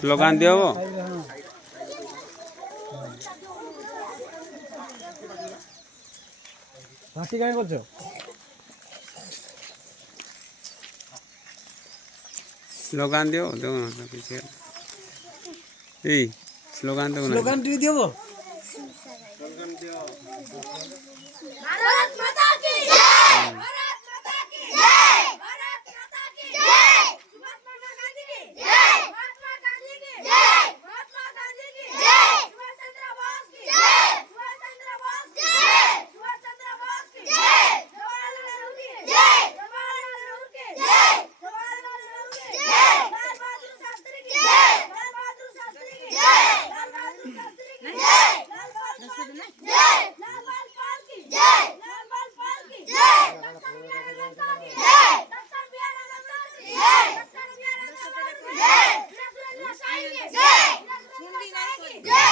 Slogan দিও। হাসি কাজ করছো? স্লোগান দিও, দেখো না কিছু। এই স্লোগান দেবো না। স্লোগান দিয়ে দেবো। भारत माता की जय, भारत माता की जय, भारत माता की जय, महात्मा गांधी की जय, महात्मा गांधी की जय, महात्मा गांधी की जय, सुभाष चंद्र बोस की जय, सुभाष चंद्र बोस की जय, सुभाष चंद्र बोस की जय, जवाहरलाल नेहरू की जय, जवाहरलाल नेहरू की जय, जवाहरलाल नेहरू की जय, लाल बहादुर शास्त्री की जय, लाल बहादुर शास्त्री की जय, लाल बहादुर शास्त्री की जय, लाल बहादुर शास्त्री की जय, लाल बहादुर पाल की जय, लाल बहादुर पाल की जय, डॉक्टर बी आर अम्बेडकर की जय, डॉक्टर बी आर अम्बेडकर की जय, डॉक्टर बी आर अम्बेडकर की जय, सुरेंद्र साई की जय, सुरेंद्र साई की जय,